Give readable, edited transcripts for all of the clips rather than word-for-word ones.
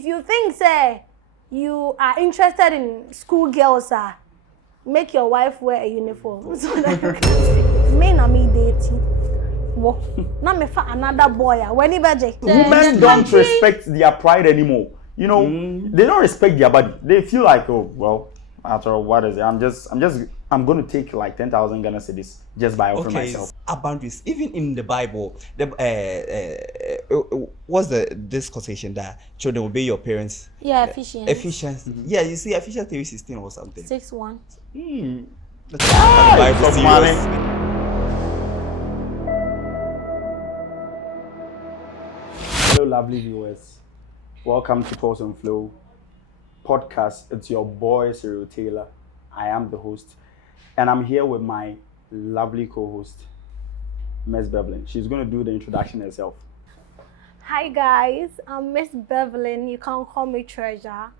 if you think say you are interested in school girls, make your wife wear a uniform so that you can see. Me na me dating. Now me for another boy. When he women don't respect their pride anymore. You know, they don't respect their body. They feel like, oh well, after all, what is it? I'm going to take like 10,000 Ghana cedis just by offering myself. Boundaries. Even in the Bible, what's this quotation that children obey your parents? Yeah, Ephesians. Ephesians. Yeah, you see Ephesians 3:16 or something. 6:1. That's the Bible serious. Hello, lovely viewers. Welcome to Pulse and Flow podcast. It's your boy Cyril Taylor. I am the host, and I'm here with my lovely co-host, Miss Bevelyn. She's going to do the introduction herself. Hi guys, I'm Miss Bevelyn. You can call me Treasure.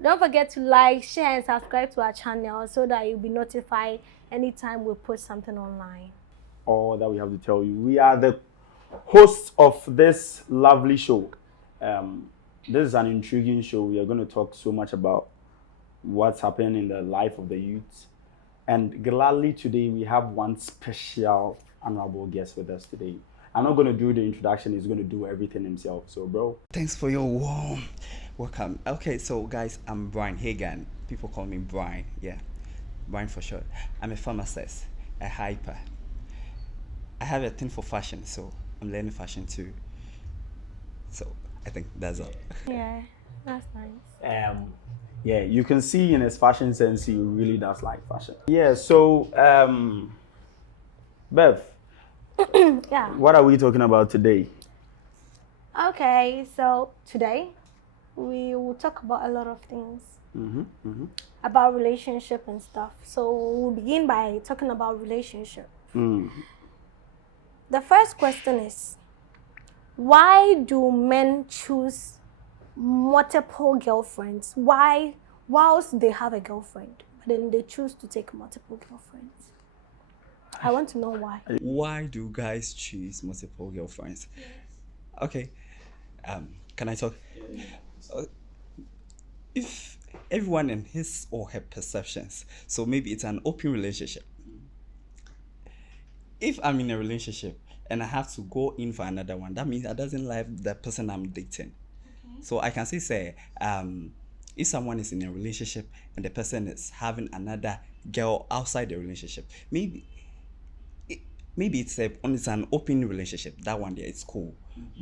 Don't forget to like, share, and subscribe to our channel so that you'll be notified anytime we post something online. All that we have to tell you. We are the hosts of this lovely show. This is an intriguing show. We are going to talk so much about what's happening in the life of the youth. And gladly today we have one special honorable guest with us today. I'm not going to do the introduction. He's going to do everything himself. So, bro. Thanks for your warm welcome. Okay, so guys, I'm Bryan Hagan. People call me Bryan. Yeah, Bryan for short. I'm a pharmacist, a hyper. I have a thing for fashion, so I'm learning fashion too. So I think that's all. Yeah, that's nice. Yeah, you can see in his fashion sense he really does like fashion. Yeah, so Bev, Yeah. what are we talking about today? Okay, so today we will talk about a lot of things about relationship and stuff. So we'll begin by talking about relationship. The first question is, why do men choose multiple girlfriends? Why, whilst they have a girlfriend, but then they choose to take multiple girlfriends? I want to know why. Why do guys choose multiple girlfriends? Okay, can I talk? If everyone in his or her perceptions, so maybe it's an open relationship. If I'm in a relationship and I have to go in for another one, that means I doesn't like the person I'm dating. So I can say, if someone is in a relationship and the person is having another girl outside the relationship, maybe it's an open relationship. That one there, it's cool.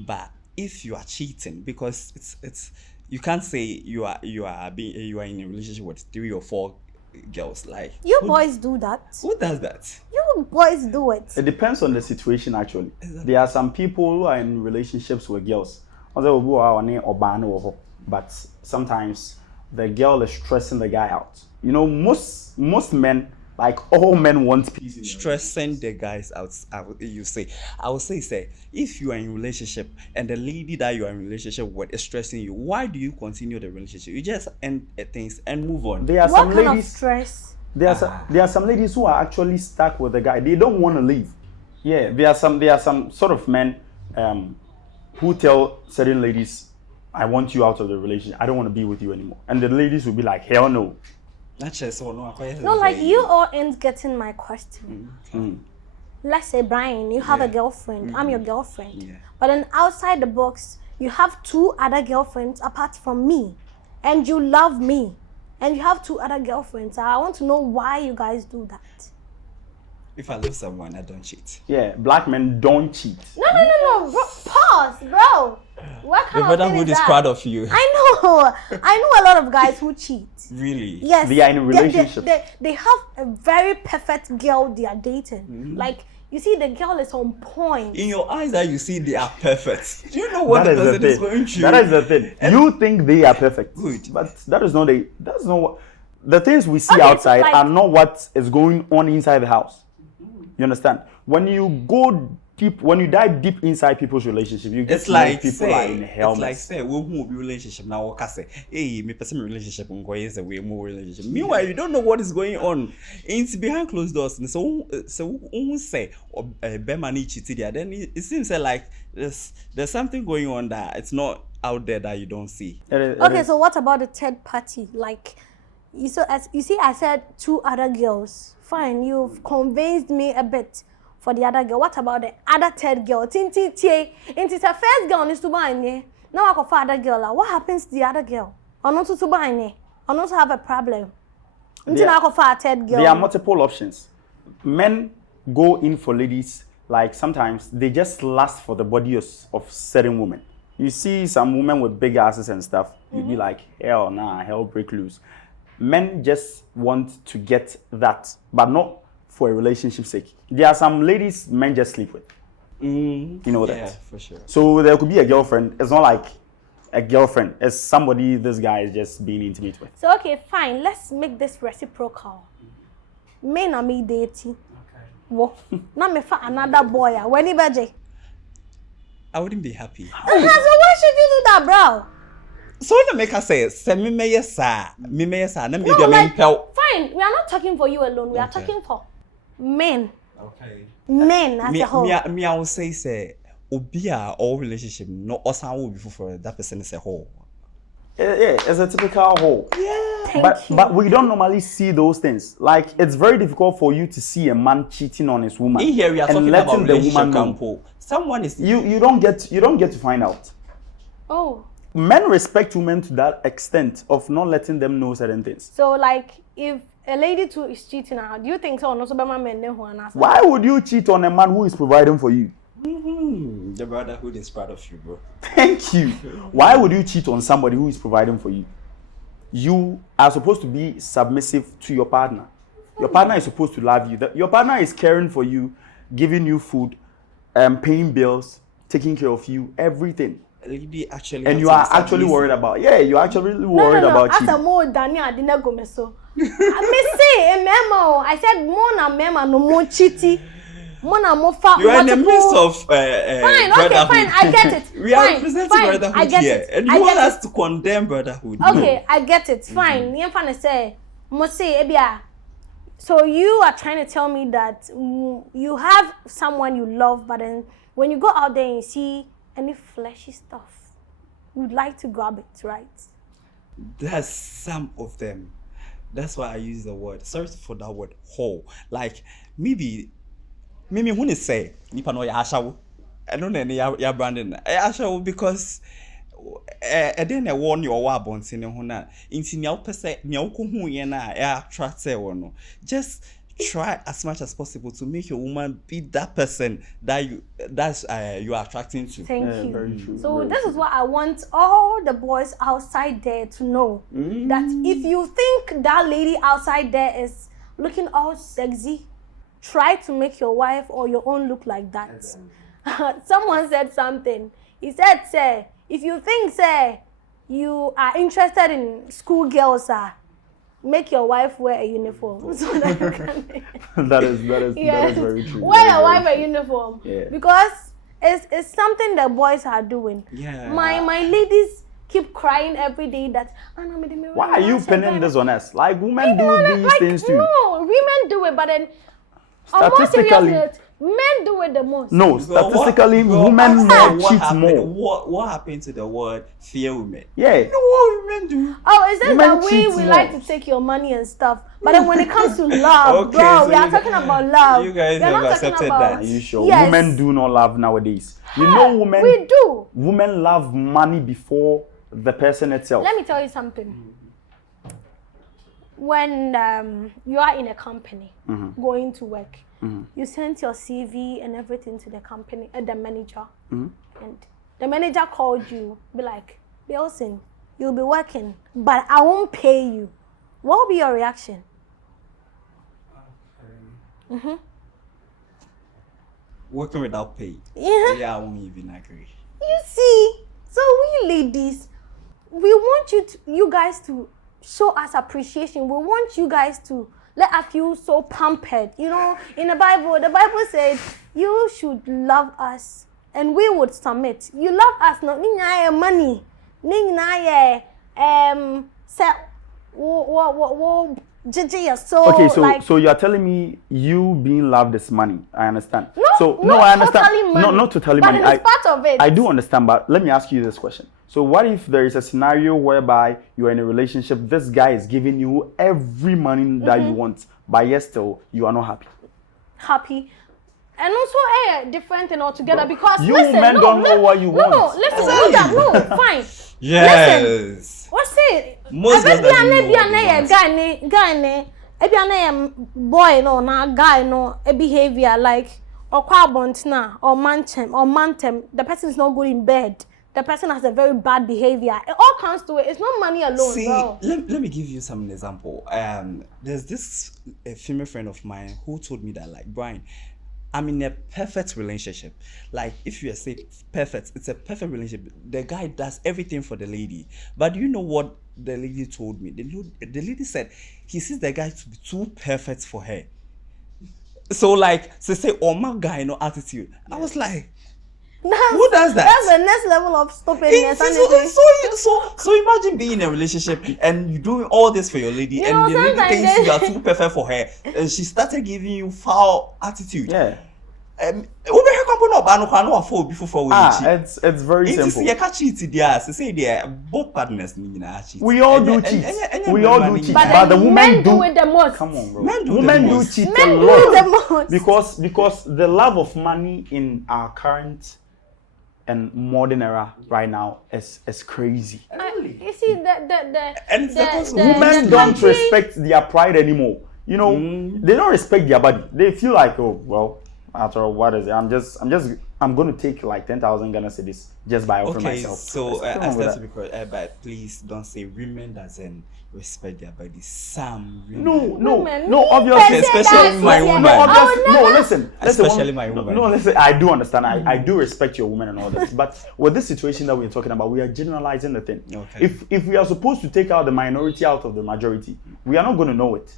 But if you are cheating, because it's you can't say you are in a relationship with 3 or 4 girls. Like you boys do that. Who does that? You boys do it. It depends on the situation actually. Exactly. There are some people who are in relationships with girls. But sometimes the girl is stressing the guy out. You know, most men, like all men, want peace. Stressing the guys out. You say, I would say, if you are in a relationship and the lady that you are in a relationship with is stressing you, why do you continue the relationship? You just end things and move on. There are What some kind ladies. of stress? There are some ladies who are actually stuck with the guy. They don't want to leave. Yeah, there are some sort of men who tell certain ladies, I want you out of the relationship. I don't want to be with you anymore. And the ladies will be like, hell no. Not just No, like you all ain't getting my question. Let's say, Bryan, you have a girlfriend. I'm your girlfriend. Yeah. But then outside the box, you have 2 other girlfriends apart from me. And you love me. And you have 2 other girlfriends. I want to know why you guys do that. If I love someone, I don't cheat. Yeah, black men don't cheat. No. Bro, pause, bro. What kind The of thing brotherhood is is that? proud of you. I know a lot of guys who cheat. Really? Yes. They are in a relationship. They have a very perfect girl they are dating. Like, you see, the girl is on point. In your eyes that you see they are perfect. Do you know what the person is going through? That is the thing. You think they are perfect. Good. But that's not what the things we see Okay, outside like- are not what is going on inside the house. You understand? When you go deep, when you dive deep inside people's relationship, you get It's to know like people are in say, helmets. it's like say, we won't be relationship now. What can say? Hey, me person relationship is a way more relationship. Meanwhile, you don't know what is going on. It's behind closed doors. So when say or Bemani cheated, then it seems like there's something going on that it's not out there that you don't see. Okay, so what about the third party? Like, you see, I said 2 other girls. Fine, you've convinced me a bit for the other girl. What about the other third girl? Into the first girl is to buy me. Now I go for other girl. What happens to the other girl? Or not to buy me? Or not to have a problem? Until I go for a third girl. There are multiple options. Men go in for ladies, like sometimes they just lust for the body of certain women. You see some women with big asses and stuff, you'd be like, hell nah, hell break loose. Men just want to get that, but not for a relationship sake. There are some ladies men just sleep with. You know that? Yeah, for sure. So there could be a girlfriend. It's not like a girlfriend. It's somebody this guy is just being intimate with. So okay, fine. Let's make this reciprocal. Men are me dating. Okay. Well, now me for another boy. When he budget. I wouldn't be happy. So why should you do that, bro? So when the maker says, "Send me me sa, me me sa," then No, like, fine. We are not talking for you alone. We are talking for men. Okay. Men as a whole. Me, I will say, obia all relationship no osan will be for that person as a whole. Yeah, it's a typical whole. Yeah. But we don't normally see those things. Like, it's very difficult for you to see a man cheating on his woman. In here we are and talking letting about the relationship woman know. couple. Someone is You don't get to find out. Oh. Men respect women to that extent of not letting them know certain things. So like, if a lady too is cheating on her, do you think so? No, so be my men who are not. Why would you cheat on a man who is providing for you? The brotherhood is proud of you, bro. Thank you. Why would you cheat on somebody who is providing for you? You are supposed to be submissive to your partner. Your partner is supposed to love you. Your partner is caring for you, giving you food, paying bills, taking care of you, everything. Lady actually, And you are actually worried about. Yeah, you're actually worried about As cheating. a more Daniel, I didn't go so. I say a memo. I said more na memo no more cheating. More na more far. You are in the midst of fine, okay, fine, I get it. We are Fine, representing fine, brotherhood I get here, it. and I you want get us to condemn brotherhood. Okay, I get it. Fine. You fan say, mo say ebia. So you are trying to tell me that you have someone you love, but then when you go out there and you see any fleshy stuff, you'd like to grab it, right? There's some of them. That's why I use the word. Sorry for that word, whole. Like maybe when you say nipa no ya ashawo, I don't know ya branding. Ashawo because then I warn you or bonds in hona. Inti nya upese nya ukuhu ye na ya attract say no. Just try as much as possible to make your woman be that person that you are attracting to. Thank you. Very true. So Very this true. is what I want all the boys outside there to know. That if you think that lady outside there is looking all sexy, try to make your wife or your own look like that. Someone said something. He said, say, if you think, say, you are interested in schoolgirls, make your wife wear a uniform. So that you can... that is very true. Wear Very, your wife very a true. uniform. Yeah. Because it's something that boys are doing. Yeah. My ladies keep crying every day that Why are you pinning this on us? Like, women do these things too. No, women do it, but then on more serious Statistically, note, men do it the most. no, statistically, women cheat more. What happened to the word fear women? Yeah. No, what women do. Oh, it's just Women that we cheat like more. to take your money and stuff. But then when it comes to love, Okay, bro, so we are you talking about love. you guys We are have not talking accepted about- that. Are you sure? Yes. Women do not love nowadays. You know, We do. women love money before the person itself. Let me tell you something. When you are in a company going to work, you send your CV and everything to the company, the manager, and the manager called you, be like, Wilson, you'll be working, but I won't pay you. What will be your reaction? Working without pay. Yeah. Yeah, I won't even agree. You see, so we ladies, we want you guys to show us appreciation. We want you guys to let us feel so pampered. You know, in the Bible said you should love us and we would submit. You love us, not money. Say, JJ is so Okay, so like so you are telling me you being loved is money. I understand. no, So not I understand. totally money, No, not totally but money. it's part of it. I do understand, but let me ask you this question. So what if there is a scenario whereby you are in a relationship, this guy is giving you every money that you want, but yet still you are not happy? And also different thing altogether because You listen, men don't know what you want. No, listen, no, fine. Yes. Listen, what's it? Most girls don't know what they want. guy boy no na guy no a behavior like or na or mantem, the person is not good in bed. The person has a very bad behavior. It all comes to it. It's not money alone, See, bro. let me give you some example. There's this a female friend of mine who told me that, like, Bryan, I'm in a perfect relationship. Like, if you say perfect, it's a perfect relationship. The guy does everything for the lady. But do you know what the lady told me? The lady said he sees the guy to be too perfect for her. So, like, to say, oh my guy, no attitude. I was like, who does that? That's the next level of stupidness. So imagine being in a relationship and you doing all this for your lady, You and know, the lady sometimes thinks you are too perfect for her, and she started giving you foul attitude. Yeah. It's very simple. Both partners cheat. We all do cheat. We all do cheat. But the women do it the most. Come on, bro. Men do Women the do most. cheat Men a do lot. the most. Because the love of money in our current and modern era right now is crazy. You see, Women don't respect their pride anymore. You know, they don't respect their body. They feel like, oh well, after all, what is it? I'm going to take like 10,000 Ghana cedis just by offering myself. So I start to be correct, but please don't say women doesn't respect their body. Some women. No, obviously, especially my woman. Listen. Especially my woman. No, listen, I do understand. I do respect your woman and all this. But with this situation that we're talking about, we are generalizing the thing. Okay. If we are supposed to take out the minority out of the majority, we are not going to know it.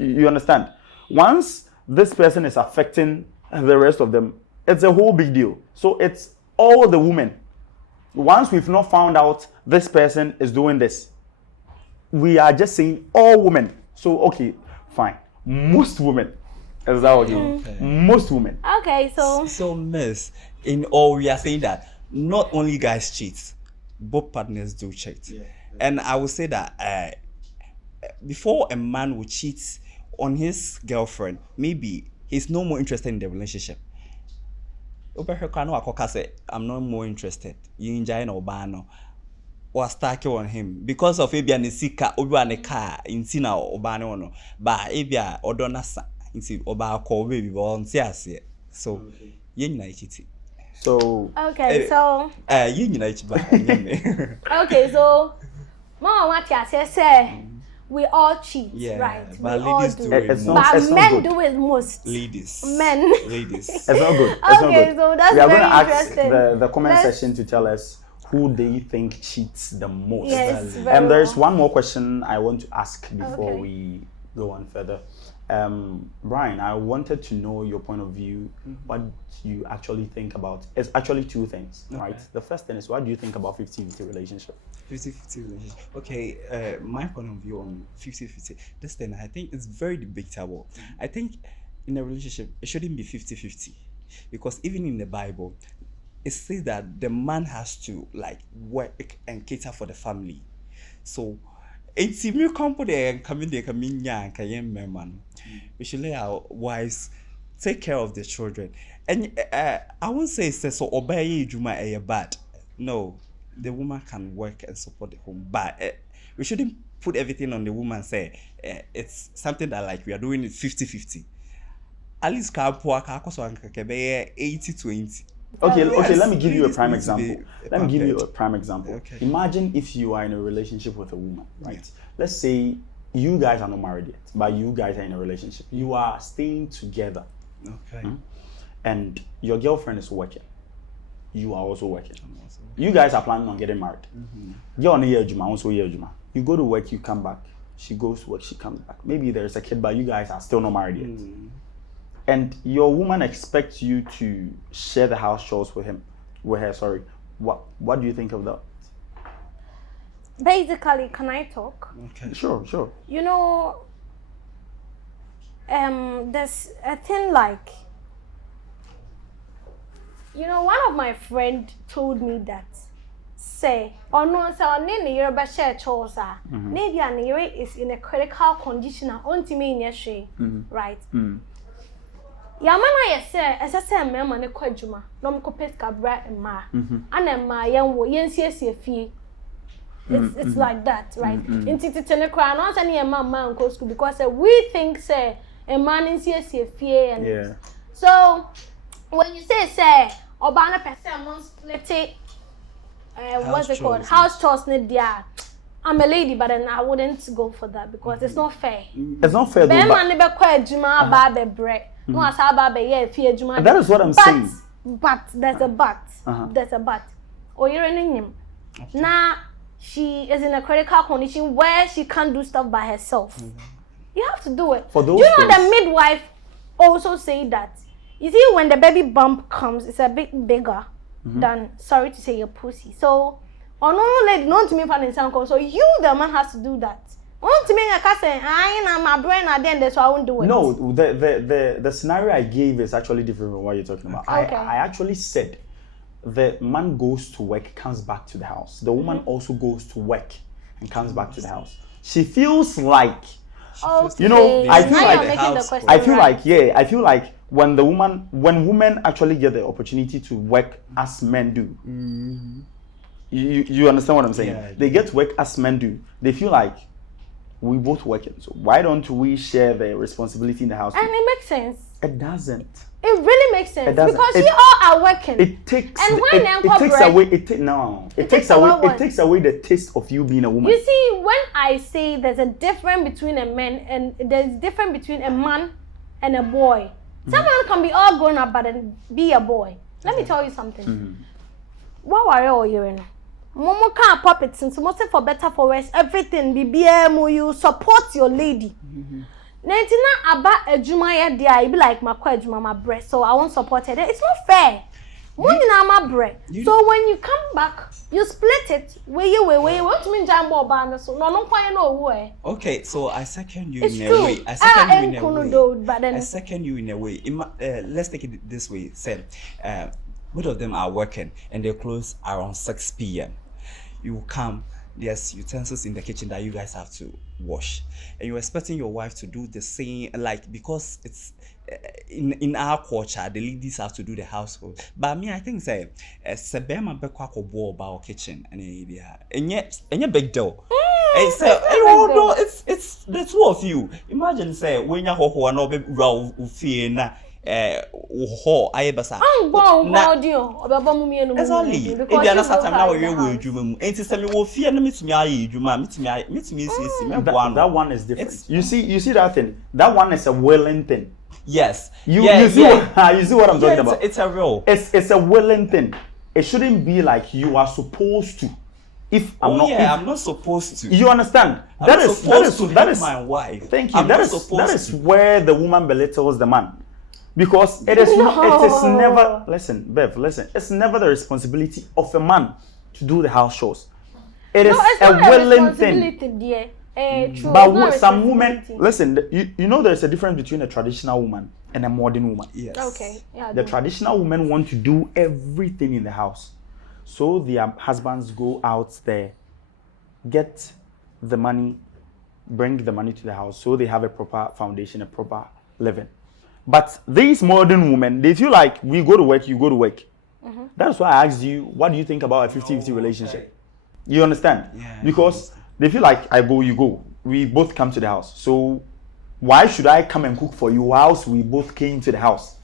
You understand? Once this person is affecting the rest of them, it's a whole big deal. So it's all the women. Once we've not found out this person is doing this, we are just saying all women. So, okay, fine. Most women. Is that okay? Most women. Okay, So, miss, in all, we are saying that not only guys cheat, both partners do cheat. Yeah. And I would say that before a man would cheat on his girlfriend, maybe he's no more interested in the relationship. I'm not more interested. You enjoy no bano. Or stuck on him because of maybe an sika over a car in Sina or Banono. But Abia or Donasa in see Oba call baby volunteers. So, Yin So, okay, so okay, so Mama Matia say we all cheat, right? But we all ladies do. do it more. But men do it most. Ladies. Men. Ladies. It's not good. Okay, so that's we are very going to ask interesting. the comment section to tell us who they think cheats the most. Yes, And there's one more question I want to ask before we go on further. Bryan, I wanted to know your point of view, what you actually think about. It's actually two things, right? The first thing is, what do you think about 50-50 relationship? 50-50 relationship. Okay, my point of view on 50-50, this thing, I think it's very debatable. I think in a relationship, it shouldn't be 50-50. Because even in the Bible, it says that the man has to like work and cater for the family. So, it's me come there and come in there, come in man. We should let our wives take care of the children. And I won't say so obey Juma a bad. No, the woman can work and support the home, but we shouldn't put everything on the woman and say it's something that like we are doing it 50-50. At least 80-20. Okay, Yes, let me give you a prime needs to be example. Okay. Imagine if you are in a relationship with a woman, right? Let's say you guys are not married yet, but you guys are in a relationship. You are staying together. Okay. And your girlfriend is working. You are also working. You guys are planning on getting married. You're on a year Juma, also year Juma. You go to work, you come back. She goes to work, she comes back. Maybe there's a kid, but you guys are still not married yet. And your woman expects you to share the house chores with her. What do you think of that? Basically, can I talk? Okay. Sure. You know, there's a thing like, you know, one of my friend told me that, say, or no, so nene Yoruba share chosa, maybe an is in a critical condition, ultimately in your right? Yamana yese esese mema ne kwadwuma no mko peska bra ma ana ma yenwo yensie fie. It's like that, right? Inti titene kwa no say ne ma nko school because we think say a man insie fie and so when you say oba na person mon split it what's it called? House chores ne dia. I'm a lady, but then I wouldn't go for that because it's not fair. It's not fair though. That is what I'm saying. But there's a but. There's a but. Or you're in him. Now she is in a critical condition where she can't do stuff by herself. You have to do it. For those you know the midwife also say that. You see, when the baby bump comes, it's a bit bigger than, sorry to say, your pussy. So or no lady, not to me for example. So you, the man, has to do that. Want to me, I can't say, I am my brain at the end, so I won't do it. No, the scenario I gave is actually different from what you're talking about. Okay. I actually said the man goes to work, comes back to the house. The woman also goes to work and comes back to the house. She feels like, you know, I feel like when women actually get the opportunity to work as men do. You understand what I'm saying? Yeah, they get to work as men do. They feel like we both working. So why don't we share the responsibility in the house? And it makes sense. It doesn't. It really makes sense because you all are working. It takes and when it takes away it takes away the taste of you being a woman. You see, when I say there's a difference between a man and there's a difference between a man and a boy. Someone can be all grown up but then be a boy. Let me tell you something. What were you all hearing? Momo can't puppets and so most for better for worse, everything BBM you support your lady. Nentina about a juma there, I be like my my breast, so I won't support it. It's not fair. My bread. So when you come back, you split it where you want to mean jambo band so no quite know where. Okay, so I second you it's in true. a way. I second you in a way. But then I second you in a way. Let's take it this way. Say, both of them are working and they close around 6 p.m. You come, there's utensils in the kitchen that you guys have to wash, and you're expecting your wife to do the same, like, because it's in our culture, the ladies have to do the household. But me, I think say sebema be kwa ko bo ba kitchen and enye big deal. No, it's the two of you. Imagine say when you ho na be raw ufie na ho ayebasa exactly if you understand time now we edwuma mu enti say me wo fie na metumi aye edwuma metumi isi me boa that one is different. You see that thing, that one is a willing thing. Yes, you see what I'm talking about. It's a real, it's a willing thing. It shouldn't be like you are supposed to. If I'm not supposed to. You understand? That is my wife. Thank you. That is where the woman belittles the man. Because it is never, listen, Bev, listen, it's never the responsibility of a man to do the house chores. It is a willing thing. But some women, listen, you know there's a difference between a traditional woman and a modern woman. Yes. Okay. Yeah, the traditional women want to do everything in the house. So their husbands go out there, get the money, bring the money to the house so they have a proper foundation, a proper living. But these modern women, they feel like we go to work, you go to work. That's why I asked you, what do you think about a 50-50 relationship? You understand? Yeah, because they feel like I go, you go. We both come to the house. So why should I come and cook for you whilst we both came to the house?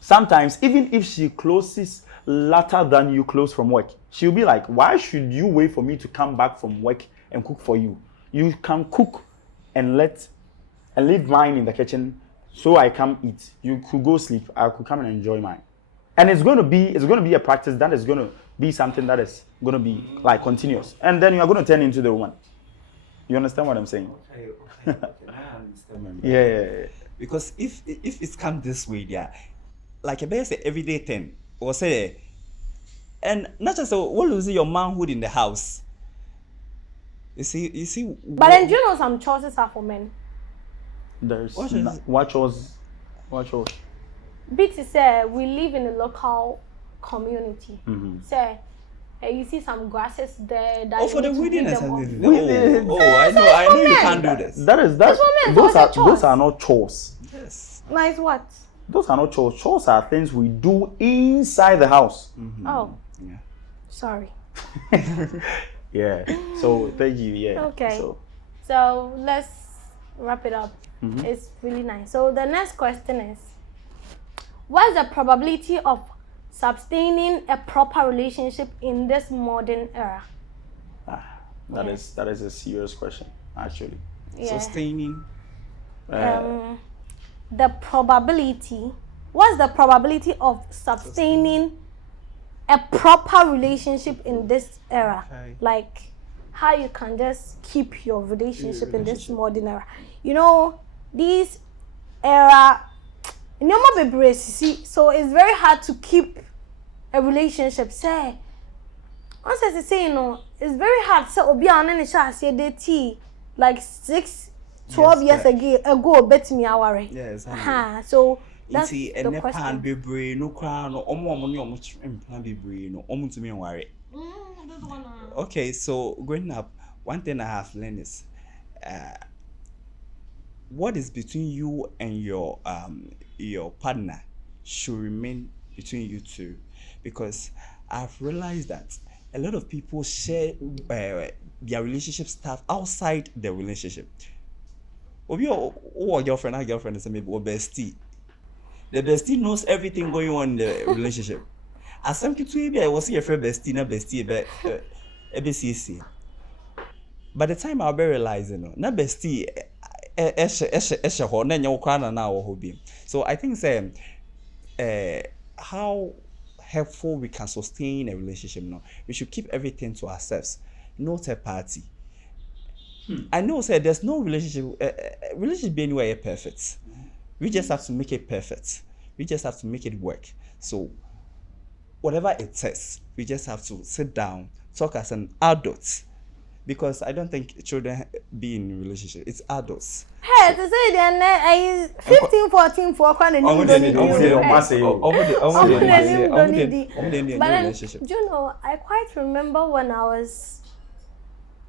Sometimes, even if she closes later than you close from work, she'll be like, why should you wait for me to come back from work and cook for you? You can cook and leave mine in the kitchen so I come eat. You could go sleep. I could come and enjoy mine. And it's going to be a practice that is going to be something that is going to be like continuous. And then you are going to turn into the woman. You understand what I'm saying? Okay. Now I understand. Yeah. Because if it's come this way, yeah, like a basic everyday thing, or say, and not just what losing your manhood in the house. You see. But then do you know some choices are for men? There's What was. BT say we live in a local community. Say you see some grasses there that for the wedding and something. I know you can't do this. Those are not chores. Yes. Nice what? Those are not chores. Chores are things we do inside the house. Oh. Yeah. Sorry. Yeah. So thank you. Yeah. Okay. So let's wrap it up. It's really nice. So the next question is, what's the probability of sustaining a proper relationship in this modern era? That is a serious question, actually. Yeah. Sustaining. The probability. What's the probability of sustaining a proper relationship in this era? Okay. Like how you can just keep your relationship in this modern era. You know, this era, so it's very hard to keep a relationship. Say, once I say, it's very hard. So, Obi and like 12 years ago, bet me our Yes. So that's the question. Okay, so growing up, one thing I have learned is what is between you and your partner should remain between you two, because I've realized that a lot of people share their relationship stuff outside the relationship. Or girlfriend is maybe or bestie. The bestie knows everything going on in the relationship. As some kids maybe I was see a friend bestie, na bestie, ABCC. By the time I'll be realizing, na bestie, so I think how helpful we can sustain a relationship now. We should keep everything to ourselves, no third party. I know there's no relationship anywhere perfect. We just have to make it perfect. We just have to make it work. So whatever it takes, we just have to sit down, talk as an adult. Because I don't think children be in a relationship. It's adults. Hey, to say then 15, 14, for But do you know, I quite remember when I was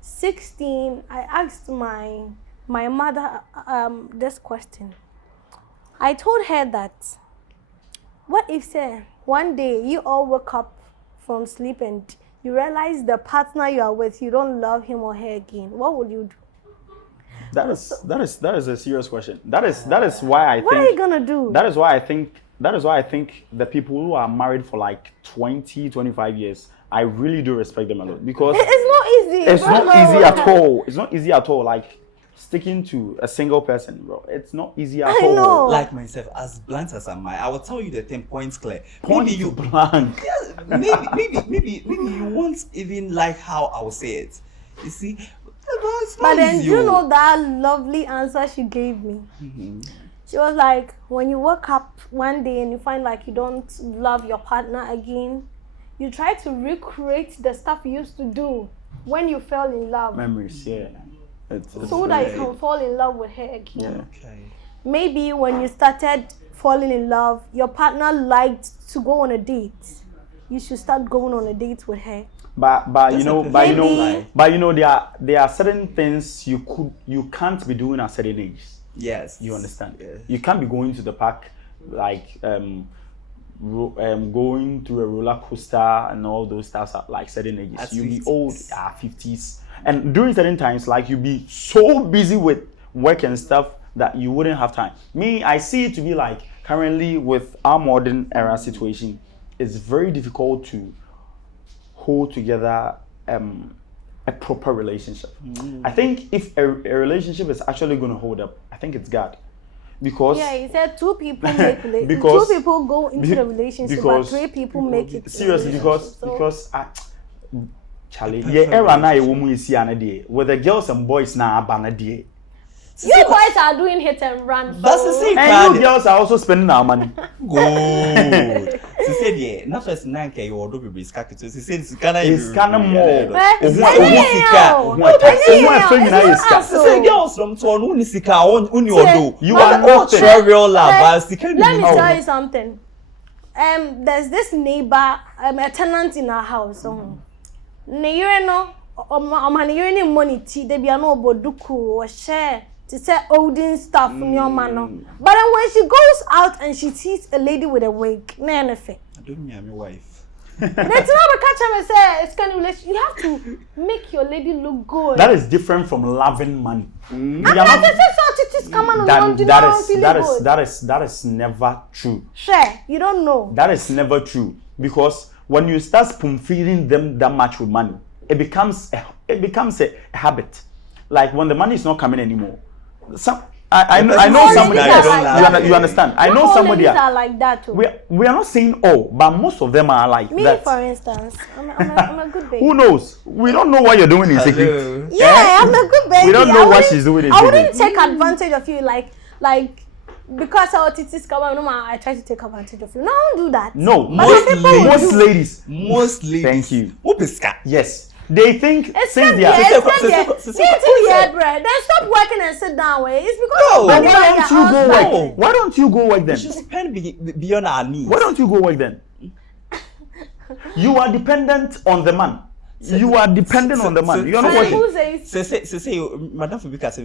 16, I asked my mother this question. I told her that, what if say one day you all woke up from sleep and you realize the partner you are with, you don't love him or her again, what would you do? That is a serious question. That is why I think. What are you gonna do? That is why I think the people who are married for like 20, 25 years, I really do respect them a lot, because it's not easy. It's not easy at all. It's not easy at all. Like sticking to a single person, bro. It's not easy at all. Know. Like myself, as blunt as I will tell you the 10 points clear. Maybe you blunt. Yes, maybe you won't even like how I will say it. You see, but then you know that lovely answer she gave me. She was like, when you wake up one day and you find like you don't love your partner again, you try to recreate the stuff you used to do when you fell in love. Memories, yeah. So that you can fall in love with her again. Yeah. Okay. Maybe when you started falling in love, your partner liked to go on a date. You should start going on a date with her. But there are certain things you can't be doing at certain ages. Yes. You understand? Yes. You can't be going to the park like going through a roller coaster and all those stuff at like certain ages. You'll be old, 50s. And during certain times, like you'll be so busy with work and stuff that you wouldn't have time. Me, I see it to be like currently with our modern era situation, it's very difficult to hold together a proper relationship. I think if a relationship is actually going to hold up, I think it's God. Because he said two people make two people go into the relationship, but 3 people make it. Seriously, because Charlie, era na woman is here with the girls and boys now abanadie. You boys are doing hit and run. That's the same. And you girls are also spending our money. Good. She said, yeah, not first 9K you order be skakito. She said, it's kind of more. Girls from Tono Nisika on your do. You are not real love. Let me tell you something. There's this neighbor, a tenant in our house. No, I'm money tea, they be an oboduku or share to say olden stuff in your man. But when she goes out and she sees a lady with a wig, no effect. I don't mean my wife. That's not a catch and say it's kind of you have to make your lady look good. That is different from loving money. That is never true. Sure, you don't know. That is never true because when you start spoon feeding them that much with money, it becomes a habit. Like when the money is not coming anymore. I know somebody. You understand? I know somebody. Are like that too. We are not saying all, but most of them are like me, that. For instance, I'm a good baby. Who knows? We don't know what you're doing in secret. Yeah, I'm a good baby. We don't know what she's doing in secret. I wouldn't take advantage of you like because our titties come out. No, I try to take advantage of you. No, I don't do that. No, most ladies. Thank you. Yes. They think it's since they are bread. Then stop working and sit down. It's because why don't you go work then? We should spend beyond our needs. Why don't you go work then? You are dependent on the man. You are dependent on the man. You are not working. Say, Madam Fubika say,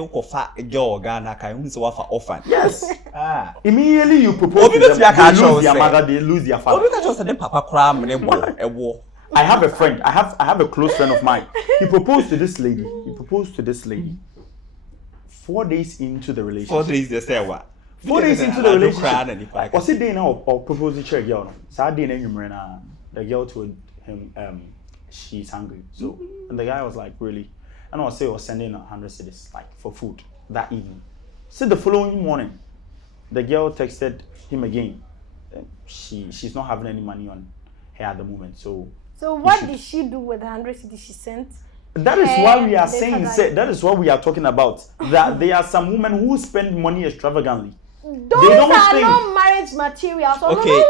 "Okofa girl Ghana can who so offer." Yes. Immediately you propose to them, they lose their mother, they lose their father. Obika just said, "Papa cram e I have a friend. I have a close friend of mine. He proposed to this lady. 4 days into the relationship. 4 days they say what? 4 days into the relationship. Was it day now or proposing to a girl? Saturday night, the girl told him she's hungry. So and the guy was like, really? And I was sending 100 cedis like for food that evening. So the following morning, the girl texted him again. She's not having any money on her at the moment. So what did she do with the 100 cedis she sent? That is why we are saying. That is what we are talking about. That there are some women who spend money extravagantly. Those are not marriage material. So okay.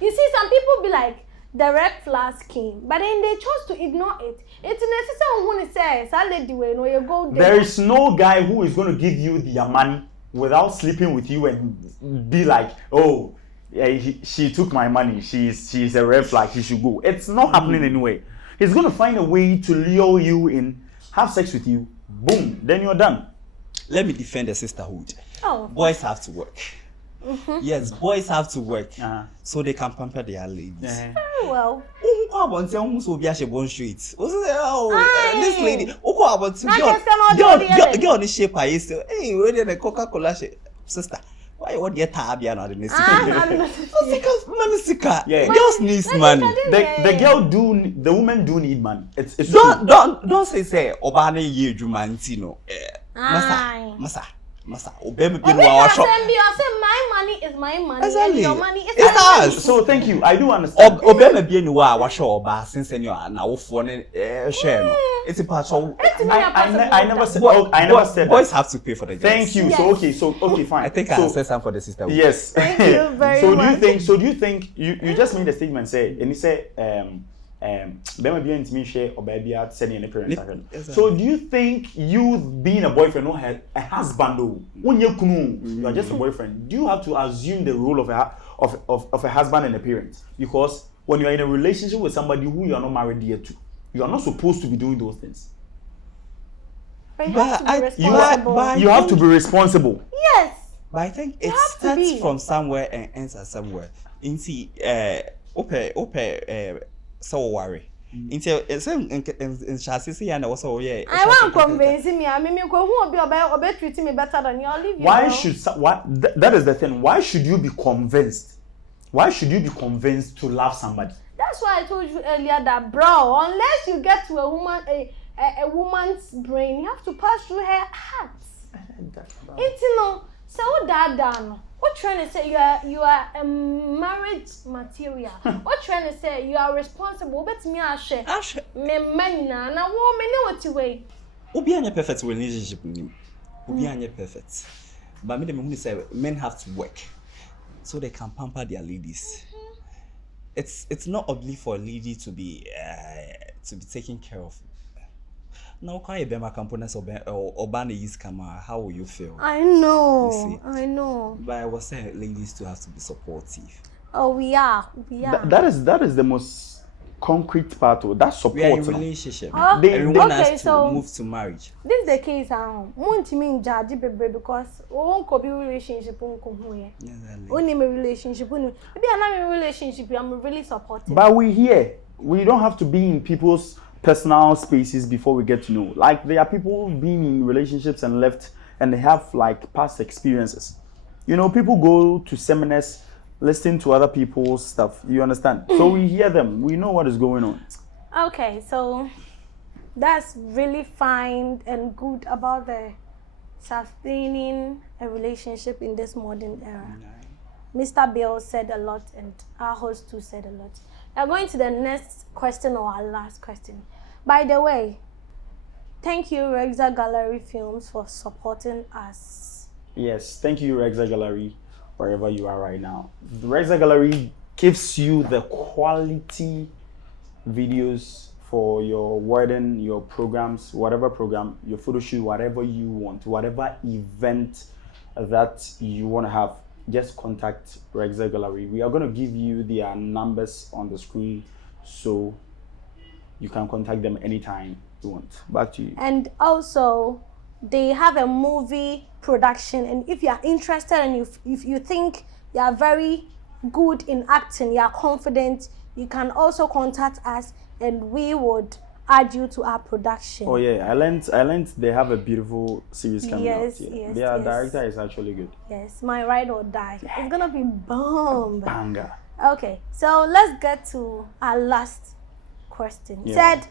You see, some people be like, the red flags came, but then they chose to ignore it. It's necessary when it says, "I'll let you know you go." There is no guy who is going to give you their money without sleeping with you and be like, "Oh, yeah, she took my money. She's a red flag. He should go." It's not happening anyway. He's going to find a way to lure you in, have sex with you. Boom, then you're done. Let me defend the sisterhood. Oh, boys have to work. Yes, boys have to work so they can pamper their ladies. Very well. This lady, girl on the shape I used to. Hey, where did the Coca-Cola sister? Why what the tabia not in this? Yeah, girls need money. The women do need money. It's don't say Obane ye Jumantino. Masa, obey me be our shop. My money is my money. Exactly. Your money is ours. So thank you. I do understand. Obey me be our shop, since you are now for share. It's a part of. I never said. Boys have to pay for the girls. Thank you. Yes. So okay, fine. I think I said something for the sister. Yes. Thank you very much. Do you think you just made a statement and you say Bema be intimate share or baby at sending any parents. So do you think you being a boyfriend or a husband when you are just a boyfriend, do you have to assume the role of a husband and a parent? Because when you are in a relationship with somebody who you are not married yet to, you are not supposed to be doing those things. But you have to be responsible. You have to be responsible. Yes. But I think it starts from somewhere and ends at somewhere. So worry. Until in chassis say and also yeah. I want convince me. I mean, who will be treating me better than you? I'll leave you. Why should that is the thing. Why should you be convinced? Why should you be convinced to love somebody? That's why I told you earlier that, bro, unless you get to a woman's brain, you have to pass through her heart. It's so that what trying to say you are a marriage material. What trying to say you are responsible. Bet me share. Me man na woman know what you way. Obi anya perfect relationship with him. Obi anye perfect. But me say men have to work so they can pamper their ladies. It's not ugly for a lady to be taken care of. Now, can you be my components or ban use camera? How will you feel? I know. But I was saying ladies to have to be supportive. Oh, we are. That is the most concrete part of that support. We are in relationship. Oh, They want okay, us to so move to marriage. this is the case. Won't mean judge baby because won't be relationship here. Only my relationship. Maybe I'm not in a relationship. I'm really supportive. But we don't have to be in people's personal spaces before we get to know. Like there are people being in relationships and left, and they have like past experiences. You know, people go to seminars, listen to other people's stuff. You understand? So we hear them. We know what is going on. Okay, so that's really fine and good about the sustaining a relationship in this modern era. Mr. Bill said a lot, and our host too said a lot. We're going to the next question or our last question. By the way, thank you, Rexa Gallery Films, for supporting us. Yes, thank you, Rexa Gallery, wherever you are right now. The Rexa Gallery gives you the quality videos for your wedding, your programs, whatever program, your photo shoot, whatever you want, whatever event that you want to have. Just contact Rexa Gallery. We are going to give you their numbers on the screen so you can contact them anytime you want. Back to you. And also, they have a movie production, and if you are interested and if you think you are very good in acting, you are confident, you can also contact us and we would add you to our production. Oh yeah, I learned they have a beautiful series coming out. Yeah. Yes, Their yes. director is actually good. Yes, My Ride or Die. It's gonna be bomb. Banger. Okay, so let's get to our last question. It Yeah. said,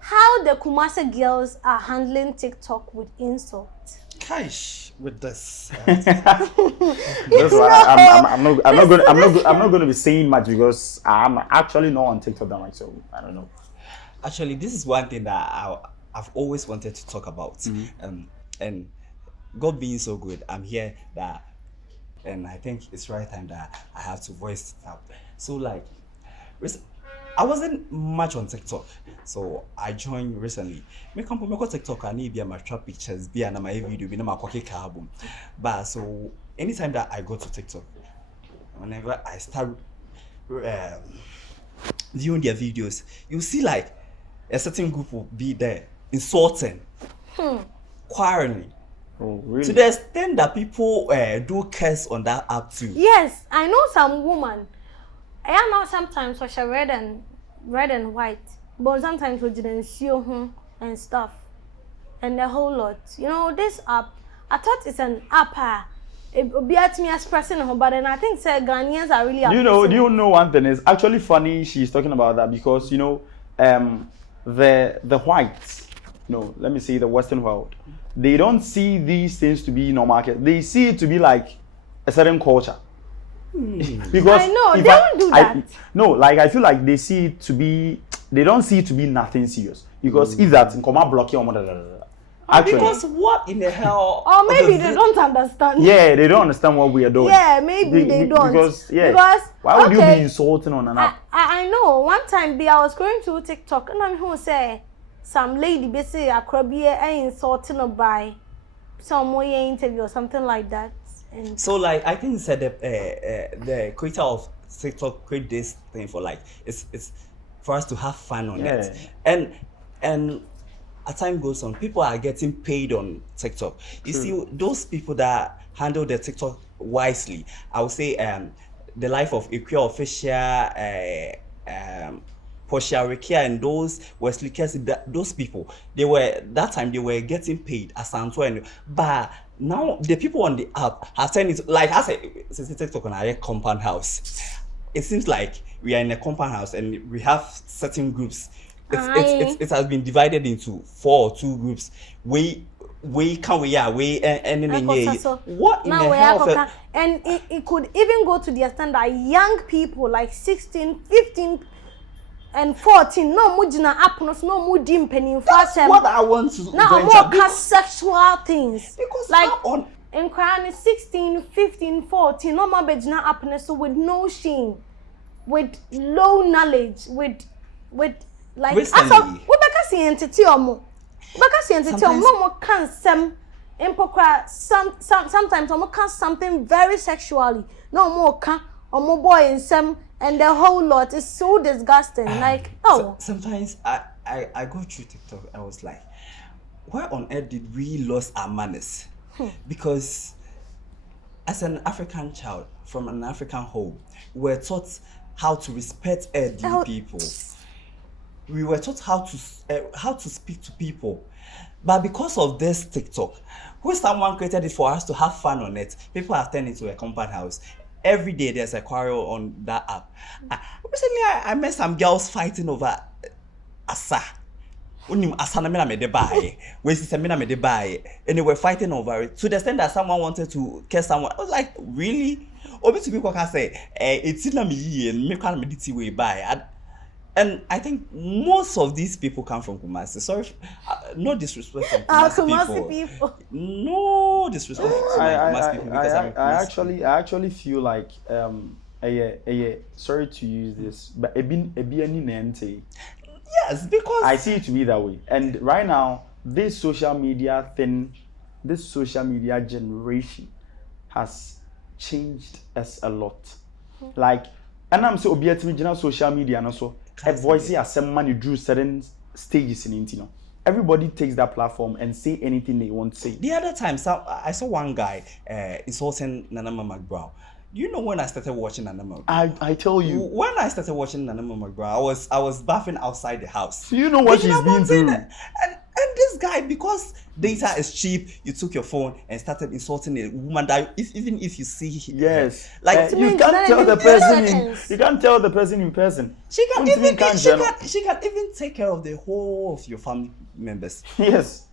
how the Kumasi girls are handling TikTok with insult. Kaish with this. That's why I'm not going to be saying much because I'm actually not on TikTok that much, so I don't know. Actually, this is one thing that I've always wanted to talk about. And God being so good, I'm here that, and I think it's right time that I have to voice it out. So like, I wasn't much on TikTok, so I joined recently. Me come on TikTok, I need my trap pictures, be an my video, be my cocky album. But so anytime that I go to TikTok, whenever I start viewing their videos, you see like a certain group will be there insulting, quarreling. Oh, really? To the extent that people do curse on that app too. Yes, I know some woman. I know sometimes for she red and white, but sometimes we didn't see her and stuff, and the whole lot. You know, this app, I thought it's an app. It would be at me expressing her, but then I think Ghanaians are really. Do you know one thing? It's actually funny she's talking about that because you know, the whites, no, let me say the Western world, they don't see these things to be normal. They see it to be like a certain culture. Because I know, they don't do that. I feel like they see it to be, they don't see it to be nothing serious. Because if that, actually, because what in the hell? Or maybe they don't understand. Yeah, they don't understand what we are doing. Yeah, maybe they don't. Because why would you be insulting on an app? I know. One time, I was going through TikTok and I'm who say some lady basically and insulting by some way interview or something like that. And so like I think said the creator of TikTok create this thing for like it's for us to have fun on it, and as time goes on, people are getting paid on TikTok. You see those people that handle their TikTok wisely. I would say the life of Equa Official, Portia Rekia, and those Wesley Casey, those people, they were getting paid as Antoine, but now the people on the app have turned it like I said, since TikTok on our compound house. It seems like we are in a compound house and we have certain groups. It has been divided into 4 or 2 groups. We can what in now the hell? And it could even go to the extent that young people like 16, 15 and 14 no mo gina app no mo dim penny That's what I want to now more cast sexual things because like on in crying 16 15 14 no more be gina app no so with no shame with low knowledge with like recently, we beka see entity omo no more can some impokra sometimes omo can something very sexually no more can omo boy in some and the whole lot is so disgusting like sometimes I go through TikTok. I was like, why on earth did we lose our manners? Because as an African child from an African home, we were taught how to respect elderly people. We were taught how to speak to people. But because of this TikTok, who someone created it for us to have fun on it, people have turned it into a compound house. Every day there's a quarrel on that app. Recently I met some girls fighting over asa. Unim asa na me de buy. We see me na me de buy. And they were fighting over it to the extent that someone wanted to kill someone. I was like, really? Obi to people can say, it's in me and me can me way buy. And I think most of these people come from Kumasi. Sorry, no disrespect from Kumasi people. No disrespect from Kumasi people because I actually feel like sorry to use this, but yes, because I see it to be that way. And right now, this social media generation has changed us a lot. Like, and I'm so obietimi social media and also a voice as some money drew certain stages in it, everybody takes that platform and say anything they want to say. The other time, I saw one guy insulting Nanama McBrown. You know when I started watching Nanama McBrown? I tell you. When I started watching Nanama McBrown, I was bathing outside the house. So you know what she's been through. And this guy, because data is cheap, you took your phone and started insulting a woman that even if you see yes, like you can't tell the person you can't tell the person in person. She can even take care of the whole of your family members. Yes.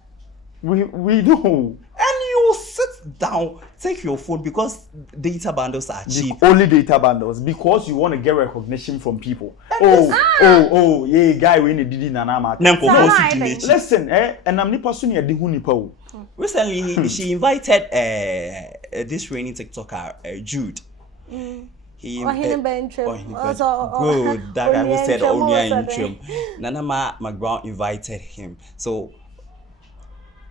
We know. And you sit down, take your phone because data bundles are cheap. Only data bundles because you want to get recognition from people. Yeah, guy we need didi nana. Listen, and I'm nipa suni adi hu nipa. Recently, she invited this reigning TikToker, Jude. He good that guy who said Nanama McBrown invited him. So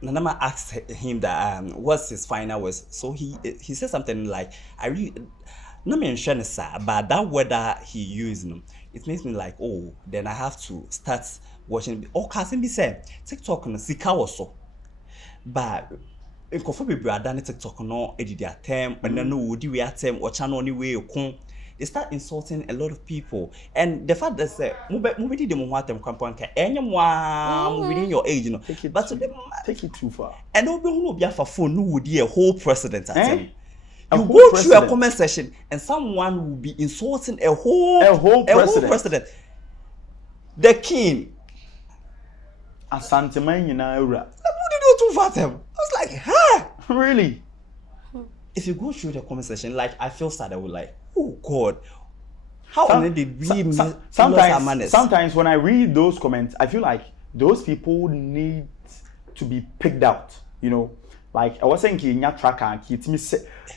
Nanama asked him that what's his final words. So he said something like, I really not mention but that word that he used, it makes me like, oh, then I have to start watching. Oh, Kasim be said TikTok no sika also. But in coffee be done TikTok no edit their term and then no would we term or channel anyway they start insulting a lot of people. And the fact that say movie the want them compound anyone within your age, take it too far. And no be for phone no would be a whole president at them. You go through a comment section and someone will be insulting a whole president. The king. Asante man yina ura. Who did you too far them? I was like, huh? Really? If you go through the comment section, like I feel sad, I would like, oh God, how on did we lose our manners? Sometimes when I read those comments, I feel like those people need to be picked out. Like I was saying,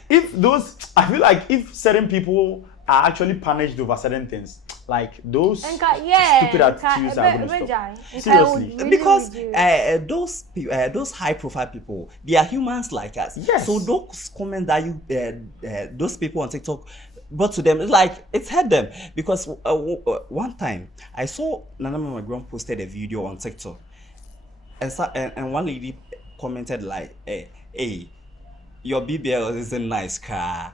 if those, I feel like if certain people are actually punished over certain things, like those stupid attitudes are going to stop. Seriously, because those high-profile people, they are humans like us. Yes. So those comments that those people on TikTok brought to them, it's like it's hurt them. Because one time I saw Nanama McBrown posted a video on TikTok, and one lady commented like, "Hey, your BBL isn't nice, car."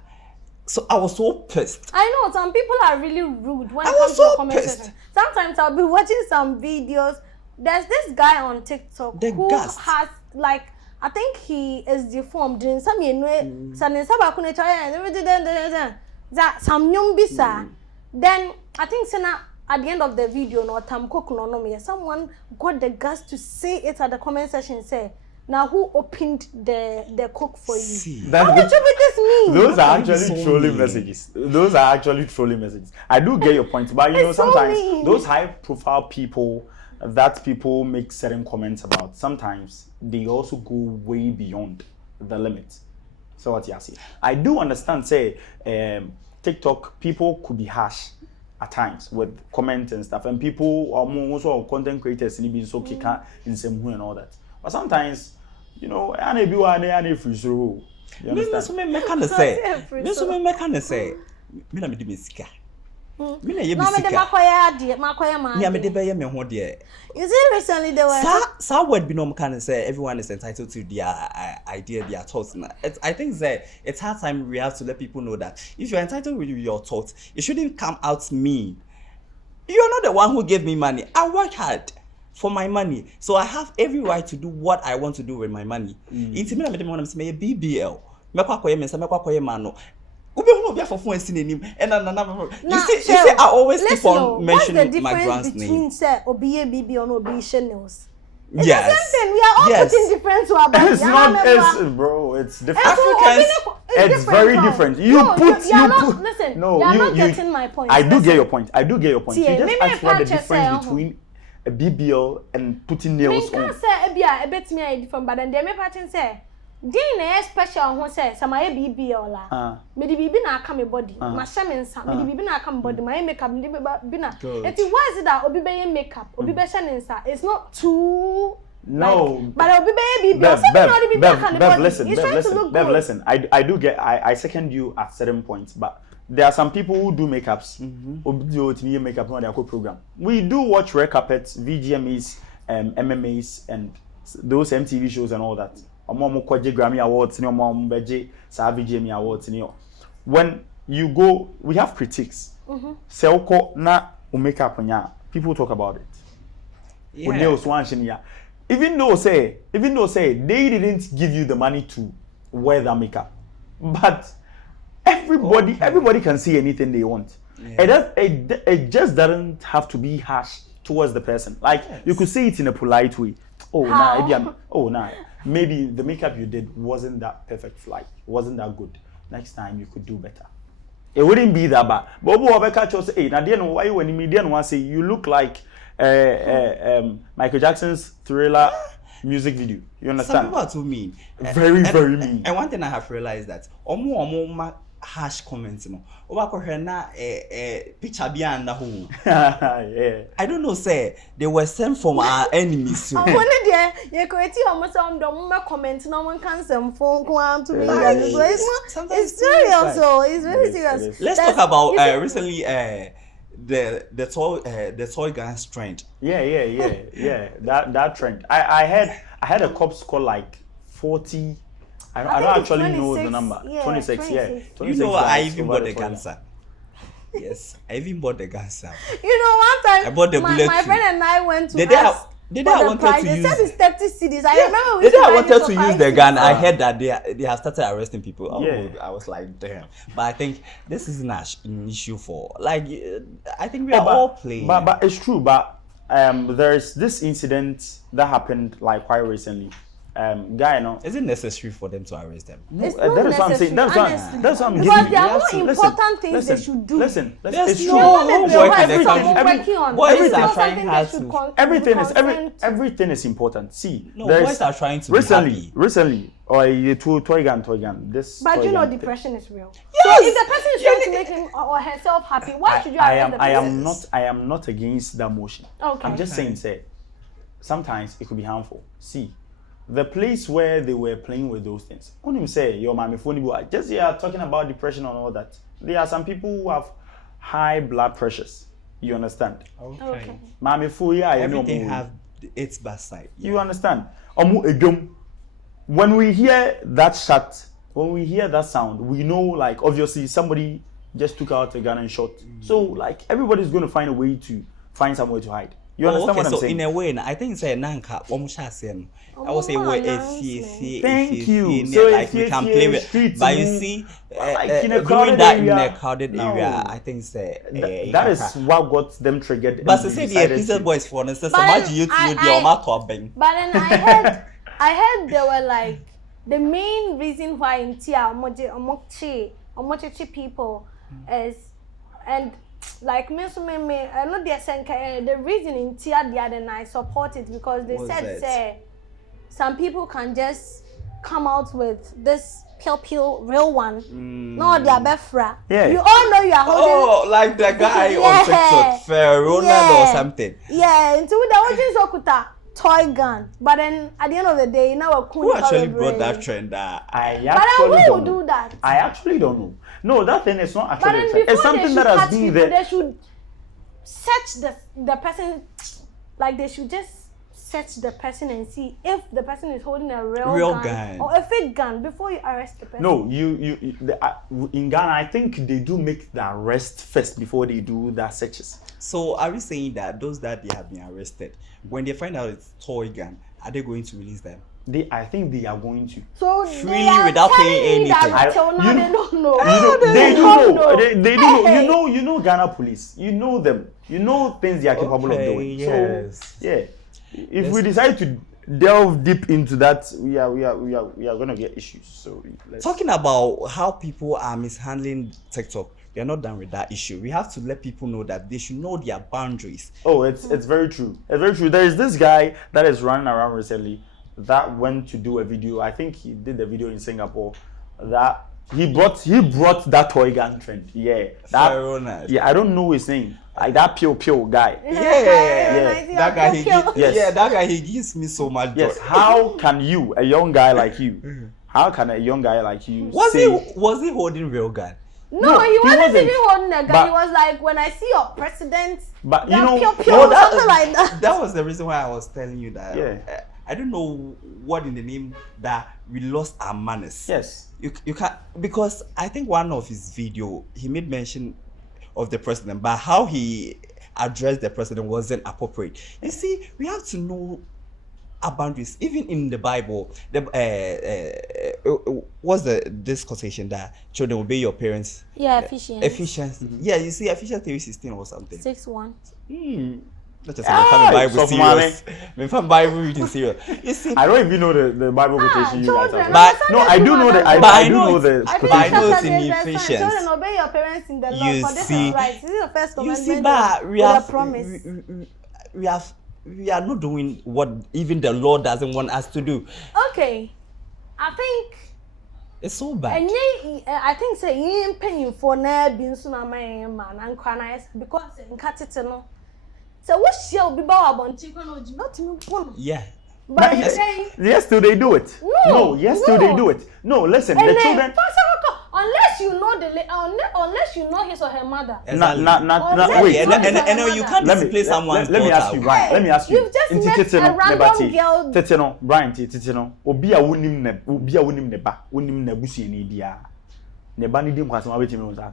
So I was so pissed. I know some people are really rude when I it comes was so to comment pissed. section. Sometimes I'll be watching some videos. There's this guy on TikTok who has like I think he is deformed in some some nyumbisa. Then I think at the end of the video, someone got the guts to say it at the comment section. Say, Now who opened the cook for you? See, How much of it is me? Those are That is actually so trolling mean. messages. Those are actually trolling messages. I do get your point, but you know, It's so sometimes mean. those high-profile people that people make certain comments about, sometimes they also go way beyond the limit. So what you say? I do understand. Say, TikTok people could be harsh at times with comments and stuff, and people are also content creators and being so kicker in some way and all that. But sometimes, you know, and you understand? me kind of say. Me kind of say. Me na me di mesika. Me na ye No, me de mesika. makoya man. Me de be ye me ho de. You see recently there were Sa word be no kind of say everyone is entitled to their idea, their thoughts. I think that it's hard time we have to let people know that if you're entitled with your thoughts, it shouldn't come out me. You're not the one who gave me money. I work hard for my money, so I have every right to do what I want to do with my money. Intimate me want to say BBL. Me kwa koye me say me kwa koye mano. You see, I always keep on mentioning my grand's name. What's the difference between say Obiye BB or Obiye Chanels? It's Yes. the same thing. We are all putting different to our body. It's not, bro. It's different. Africans, It's very different. You You're not you getting my point. I do get your point. I do get your point. See, You just maybe asked what the if I difference say, between a BBL and putting I nails can't on. say a bit me different, but then they may pattern say. Dine special who say samaye BBL la. Me di bibi na aka me body. Ma hye me nsa. Me di bibi na aka me body. My makeup me di bi na. Eti why is it that obi be makeup? Obi be hye ne nsa. It's not too No, like, but Obi be BBL. Bev, listen. I do get. I second you at certain points, but there are some people who do makeups. Do makeup on their program. We do watch red carpets, VGMAs, MMAs, and those MTV shows and all that. Grammy Awards, VGMA Awards. When you go, we have critiques. Selko na makeup people talk about it. Yeah. Even though say they didn't give you the money to wear that makeup, but everybody can see anything they want. Yeah. It just doesn't have to be harsh towards the person. Like you could say it in a polite way. Maybe the makeup you did wasn't that perfect, like wasn't that good. Next time you could do better. It wouldn't be that bad. But hey, why you when you say you look like Michael Jackson's Thriller music video. You understand? Some people are too mean. Very mean. And one thing I have realized that omo harsh comments, you know. Picture behind the hole. Yeah. I don't know, say they were sent from our enemies. So. It's serious, so it's very serious. Let's talk about recently the toy gun trend. Yeah. That trend. I had a cop score like 40. I don't actually know the number. 26, yeah. 26 you know, I even bought the cancer. Yes, I even bought the cancer. You know, one time I bought the bullet. My friend and I went to They said it's 30 cities. I remember the day I wanted to use the gun, I heard that they have started arresting people. I was like, damn. But I think this is an issue for, like, I think we are all playing. But it's true. But there's this incident that happened like quite recently. Guy, no. Is it necessary for them to arrest them? It's that not is what I'm saying. That's what I'm because giving there you. are more important things they should do. Listen. There's It's no true. homework in the country. Boys are trying hard to. Everything is important. See, boys are trying to recently, or a toy gun. This. But you know, depression is real. Yes. So if the person is trying to make him or herself happy, why should you arrest the person? I am not against that motion. Okay. I'm just saying, sometimes it could be harmful. See. The place where they were playing with those things. When you say your mommy phone, just talking about depression and all that. There are some people who have high blood pressures. You understand? Okay. Mommy phone, everything have its bad side. You understand? When we hear that shot, when we hear that sound, we know like obviously somebody just took out a gun and shot. So like everybody's going to find a way to find somewhere to hide. You understand what I'm saying? In a way, I think it's a nanka. I was saying, thank you. So like we can play with, but you see, doing that in a crowded area, I think it's that is what got them triggered. But to say the pieces boys for instance, so much you to the matter of But then I heard I heard they were like the main reason why in Tia Omochi people is and like me I know they saying the reason in Tia the other night I support it because they said say some people can just come out with this pure real one. No, they are befra. Yeah. You all know you are holding. Oh, like the guy on TikTok, Ronald or something. Yeah, into the origins okuta toy gun. But then at the end of the day, now who actually brought that trend? Who do that? I actually don't know. No, that thing is not But actually then a trend. It's before something they that should has catch been people, there. they should search the person, like they should just search the person and see if the person is holding a real gun or a fake gun before you arrest the person. No, in Ghana, I think they do make the arrest first before they do the searches. So are we saying that those that they have been arrested, when they find out it's toy gun, are they going to release them? I think they are going to. So freely without paying anything. Until now they don't know. They do know. They do know. You know Ghana police. You know them. You know things they are capable of doing. Yes. So yeah. If we decide to delve deep into that, we are gonna get issues. So talking about how people are mishandling TikTok, we are not done with that issue. We have to let people know that they should know their boundaries. Oh, it's very true. It's very true. There is this guy that is running around recently that went to do a video. I think he did the video in Singapore. That he brought that toy gun trend. Yeah. Yeah, I don't know his name. Like that pure guy. Yeah. That guy he gives me so much joy. Yes. How can you, a young guy like you, was he holding real gun? No, he wasn't even holding a gun. He was like, when I see your president, but you know, something like that. That was the reason why I was telling you that. Yeah. I don't know what in the name that we lost our manners. Yes. You can't, because I think one of his video he made mention of the president, but how he addressed the president wasn't appropriate. You see, we have to know our boundaries. Even in the Bible, what's this quotation that children obey your parents? Yeah, Ephesians. Mm-hmm. Yeah, you see, Ephesians 3:16 or something. 6:1. Not just Bible serious. Bible reading serious. You see, I don't even know the Bible quotation you guys have. But no, I do know I know the. I know it's in Ephesians. Children, obey your parents in the Lord, for this is right. This is the first commandment. You see, but we have promise. We are not doing what even the Lord doesn't want us to do. Okay, I think it's so bad. And I think say you paying for na be nso na man and kwana because in katete so what shall be about not me. Yeah. But yes, do they do it? No, yes, do they do it? No, listen, the children. Unless you know unless you know his or her mother. Wait. And you can't display someone's Let me ask you, Brian. Let me ask you. You've just met a random girl. Teteno, Brian, Teteno. Obi a wonim neba, wonim nebusi ni dia. Neba ni dim kwasema betimi unza.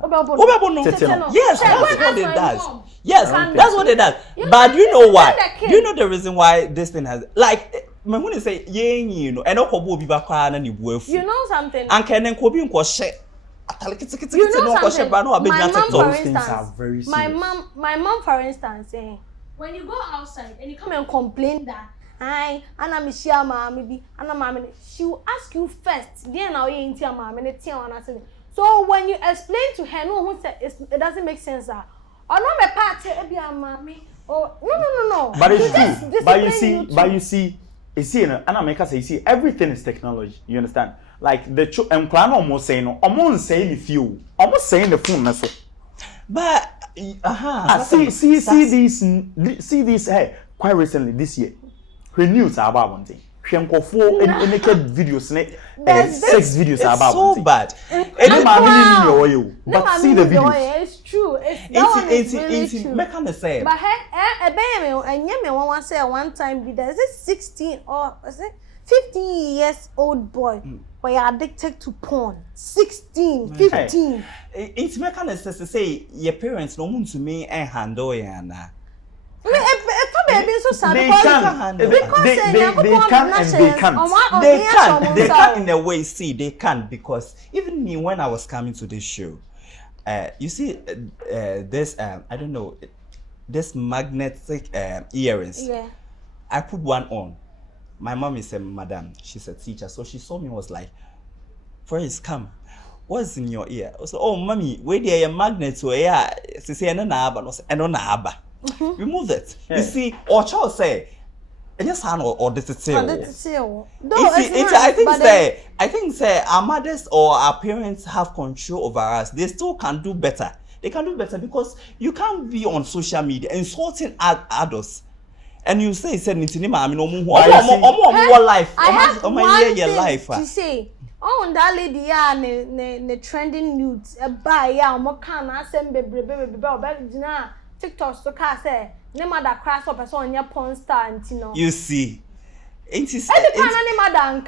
Yes, that's what it does. Yes, that's what it does. But do you know why? Do you know the reason why this thing has like me when say you know, and okobo obi ba kwa na ni buafu. You know something? And can then kobi nko hye. You know something? Those things are very serious. My mom, for instance, when you go outside and you come and complain that she will ask you first. So when you explain to her, no, it doesn't make sense. Or not my part, no. But it's true. But you see, you see, everything is technology. You understand? Like the clan almost saying no, almost saying if you almost saying the phone so. But see this hey quite recently this year. Her news are about one thing. Shenkofo and naked videos, sex videos are about so bad. But see the videos. It's true. It's really true. Make the same. But one time there's this 16 or is it 15 years old boy where you're addicted to porn. 16, 15. It's make sense to say your parents no want to me and handle yana. They can in a way. See, they can because even me when I was coming to this show, you see this I don't know, this magnetic earrings. Yeah. I put one on. My mom is a madam. She's a teacher. So she saw me was like, Praise, come. What's in your ear? I said, oh, mommy, where there a magnet to air? She said, remove it. Yeah. You see, or child say, and yes, or this is I think our mothers or our parents have control over us. They still can do better. They can do better because you can't be on social media insulting adults. And you say, life. I have one thing to say. Oh, that lady, ne trending news. Buy mo can asem bebre TikTok so ka say ne mother crash up person on your porn star antino. You see.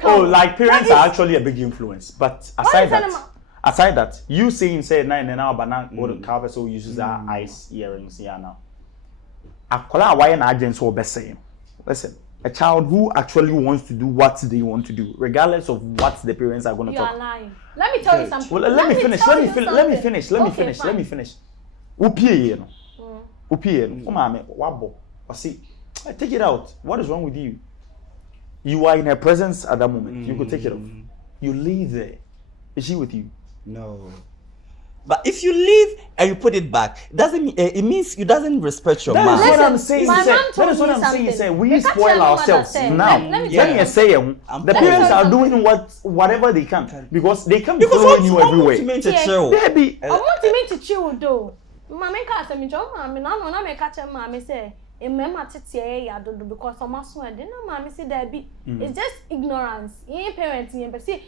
Oh, like parents are actually a big influence. But aside that, you saying say nine now banana go to cover so uses our ice earrings here now. Akola why an agent so best saying. Listen. A child who actually wants to do what they want to do, regardless of what the parents are going to talk. You are lying. Let me tell you something. Well, let me finish. Let me finish. Upie no. Umame, wabo. See, take it out. What is wrong with you? You are in her presence at that moment. You could take it off. You leave there. Is she with you? No. But if you leave and you put it back, doesn't mean it means you doesn't respect your mom. That is what I'm saying. That is what I'm saying. We spoil ourselves now. Let me say, the parents are doing whatever they can because they can't be following you everywhere. Baby, I want to make to chill though. Mama can't say me, John. I mean, I'm not make catch mommy say. Remember to ya do because I'm also I didn't mommy say that be. It's just ignorance. You parents, but see,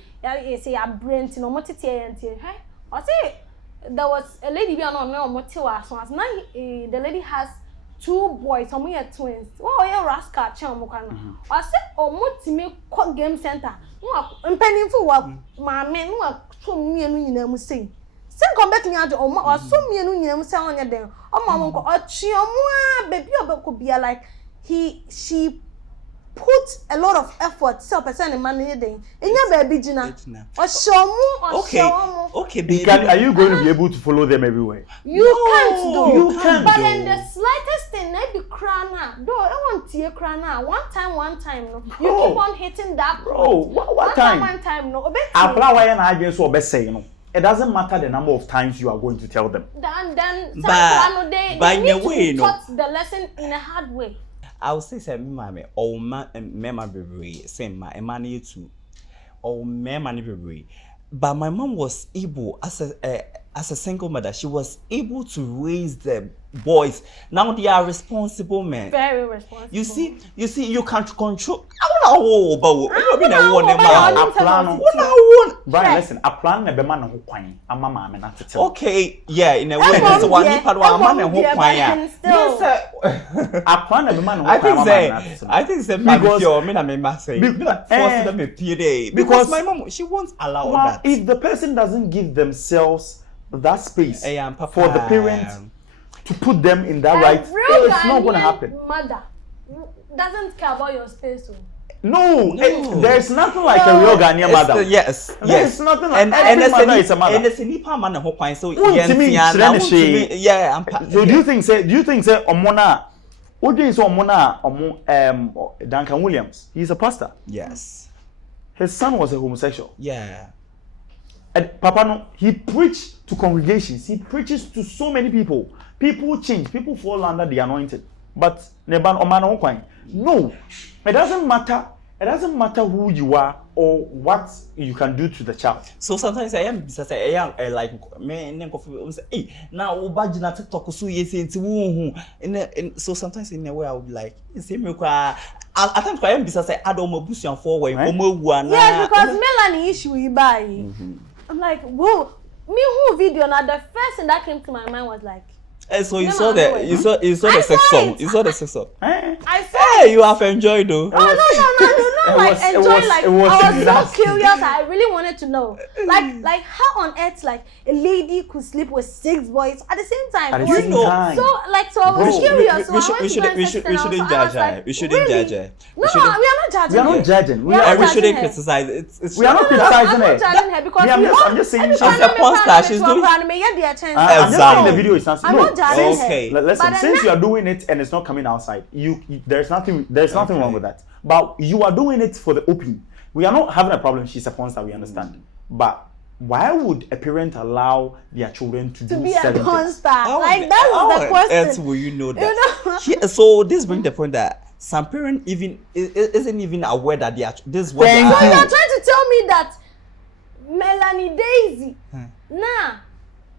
you say your brain to no more hey, I say. There was a lady we are not motiwa so as now the lady has 2 boys, some are twins. Oh yeah, rascal chamukana. I said oh motime court game center. No penny for what my men who are so me and you know saying. Send come back me out or so me and you know say on your them. Oh mama or chiomwa baby could be like she put a lot of effort so person in money then in your baby Gina or show okay baby. Are you going to be able to follow them everywhere? You can't do. You can't. But then the slightest thing maybe crana do I want to crana one time no you keep on hitting that what time no apply why an agent so best say you know it doesn't matter the number of times you are going to tell them then by the way no taught the lesson in a hard way. I will say mommy or memory same my money too or memory. But my mom was able as a single mother, she was able to raise the boys. Now they are responsible men. Very responsible. You see, you can't control. Bryan, listen, a plan a man who quine, a mama and not to tell. Okay, yeah, in a way, that's one man who quine. A plan a man I think say because your men may say force them a period because my mom she won't allow that. If the person doesn't give themselves that space for the parents to put them in that right, it's not going to happen. Mother doesn't care about your space. No, there's nothing like a real Ghanaian mother. Yes. There's nothing like every mother is a mother. And it's a nipa man who point so yeah. So do you think say Omona? What do you say Omona? Duncan Williams. He's a pastor. Yes. His son was a homosexual. Yeah. And Papa no, he preached to congregations. He preaches to so many people. People change. People fall under the anointed. But no, it doesn't matter. It doesn't matter who you are or what you can do to the child. So sometimes I am like me say now obagina TikTok so so sometimes in a way I will be like say me kwa at times I am say adom abusuan for way yes, because Melanie issue you buy. I'm like, whoa, me who video now the first thing that came to my mind was like so you saw the sex song. You saw the sex song. I saw. Hey, you have enjoyed though. Oh no, like enjoy. Like I was so curious. I really wanted to know, like how on earth like a lady could sleep with 6 boys at the same time. So I was curious. We shouldn't judge her. We shouldn't judge her. No, we are not judging. We are not judging. We shouldn't criticize. We are not criticizing her. Judging her because I'm just saying she's a porn star. She's doing. I'm just saying the video is not. No. not judging Okay. her. Listen, But since then you are doing it and it's not coming outside, there's nothing wrong with that. But you are doing it for the open. We are not having a problem. She's a porn star, we understand. But why would a parent allow their children to do be a certain porn things? star, like that's the question. Else will you know that? So this brings the point that some parent isn't even aware that they are this is what they Thank are. So you are trying to tell me that Melanie Daisy, nah,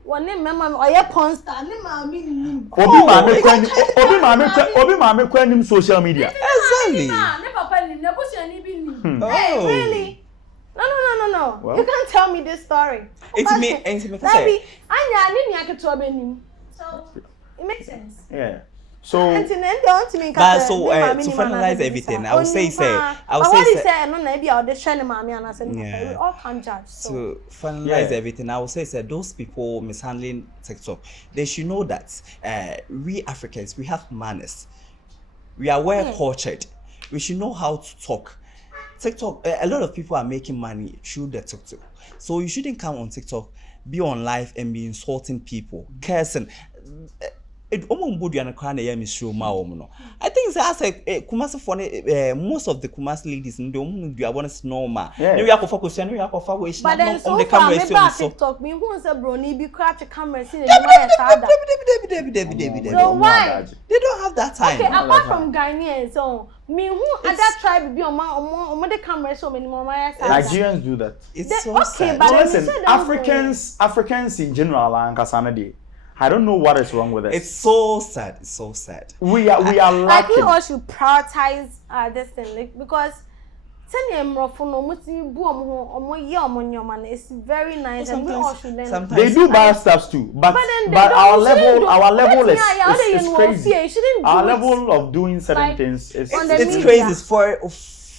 one name mama or your porn star, name mommy. Obi mame kwenim social media. Exactly. Hey, really? No. Well, You can't tell me this story. It's me. Baby, so it makes sense. Yeah. So But so to finalize everything, I would say we all can't judge. So. to finalize everything, I would say those people mishandling TikTok, they should know that we Africans, we have manners. We are well cultured. We should know how to talk. TikTok, a lot of people are making money through the TikTok. So you shouldn't come on TikTok, be on live and be insulting people, cursing. I think that's a Kumasi funny. Most of the Kumasi ladies in the want to normal. But then so far, maybe on TikTok, me who say brony be craft the camera see the So why? They don't have that time. Okay, apart from Ghanaians, so me who other tribe be on the camera so many more. Nigerians do that. It's so okay, sad. but No, listen, Africans in general and Kasana, I don't know what is wrong with us. It's so sad. It's so sad. We are Like we lacking. all should prioritize this thing, like, because it's very nice and we all should learn. They do bad stuff too, but then our level is crazy. You shouldn't Our do it. level of doing certain like, things is on the It's media. crazy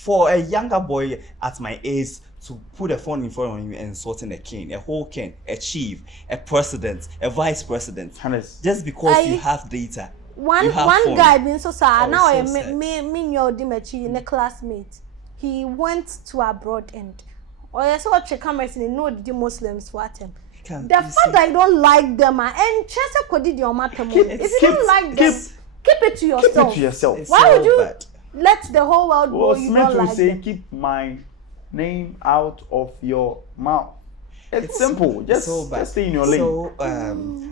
for a younger boy at my age to put a phone in front of him and insulting a king, a whole king, a chief, a president, a vice president, Honest. just because you have data. One phone. guy been so sad. Oh, Now I so sad. me your Dimechi in a classmate. He went to abroad and I saw cameras and know the Muslims what him. The fact that I don't like them and just could did your matter. If you don't like them, keep it to yourself. Keep it to yourself. It's Why so would you bad. let the whole world know Well, you Smith don't will like say, them? keep my name out of your mouth. It's simple. Just stay in your lane. So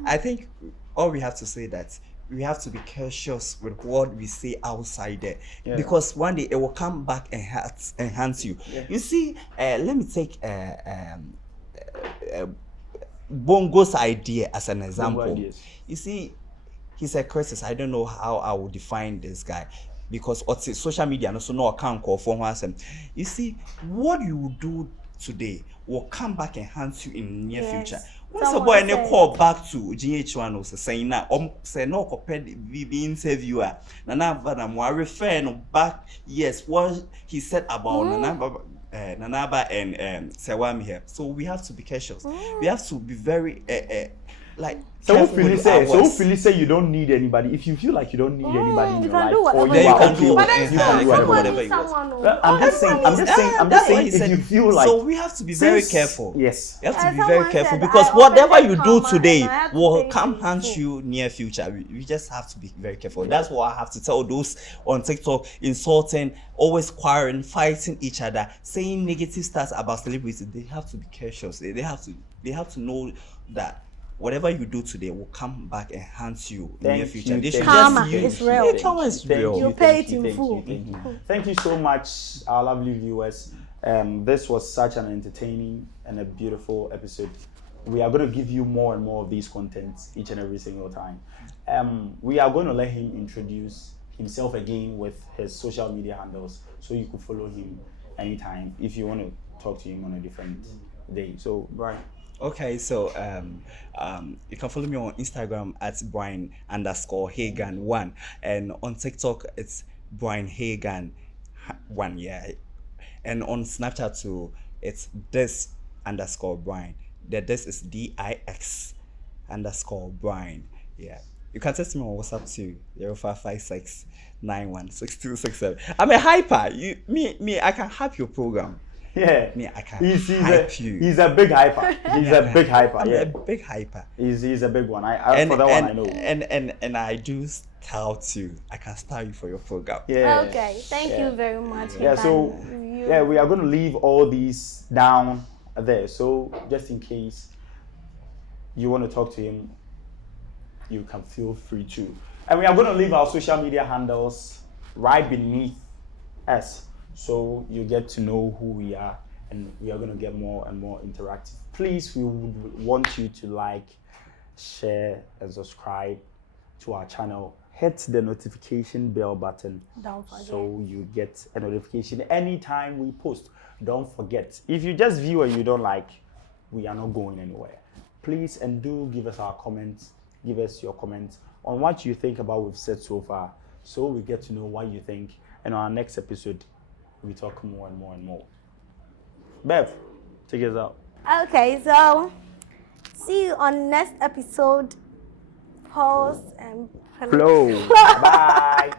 I think all we have to say that we have to be cautious with what we say outside there, because one day it will come back and enhance you. You see, let me take Bongo's idea as an example. You see, he's a crisis. I don't know how I would define this guy, because social media and also no account call for him. You see, what you do today will come back and enhance you in near future. Once a boy and they call back to GH1 was saying that say no compared the interviewer Nana I refer no back what he said about Nanaba and Sewam here. So we have to be cautious. We have to be very So hopefully say you don't need anybody. If you feel like you don't need anybody in your life, or you can do whatever you want. I'm just saying if you feel like. So we have to be very careful. Yes. You have to be very careful, because whatever you do today will come haunt you near future. We just have to be very careful. That's what I have to tell those on TikTok insulting, always quarreling, fighting each other, saying negative stuff about celebrities. They have to be cautious. They have to know that whatever you do today will come back and haunt you in the near future. They should Karma just use is real. Karma is real. You pay it in full. Thank you so much, our lovely viewers. This was such an entertaining and a beautiful episode. We are going to give you more and more of these contents each and every single time. We are going to let him introduce himself again with his social media handles, so you could follow him anytime if you want to talk to him on a different day. So, Bryan. Okay, so you can follow me on Instagram at Bryan _ Hagan 1, and on TikTok it's Bryan Hagan 1, and on Snapchat too it's this _ Bryan. This is DIX _ Bryan. You can text me on WhatsApp too, 0556 916267. I'm a hyper. Me, I can hype your program. Yeah. Me, I can He's hype you. He's a big hyper. He's a big hyper. I'm Yeah. a big hyper. He's a big one. For that one I know. And I do stout you. I can stout you for your program. Yeah. Okay, thank you very much. Yeah, so yeah, we are going to leave all these down there. So just in case you want to talk to him, you can feel free to. And we are going to leave our social media handles right beneath us, so you get to know who we are, and we are going to get more and more interactive. Please, we would want you to like, share, and subscribe to our channel. Hit the notification bell button so you get a notification anytime we post. Don't forget, if you just view and you don't like, we are not going anywhere. Please, and do give us our comments. Give us your comments on what you think about what we've said so far, so we get to know what you think. And on our next episode, we talk more and more and more. Bev, take us out. Okay, so see you on next episode. Pause and Flow. Bye.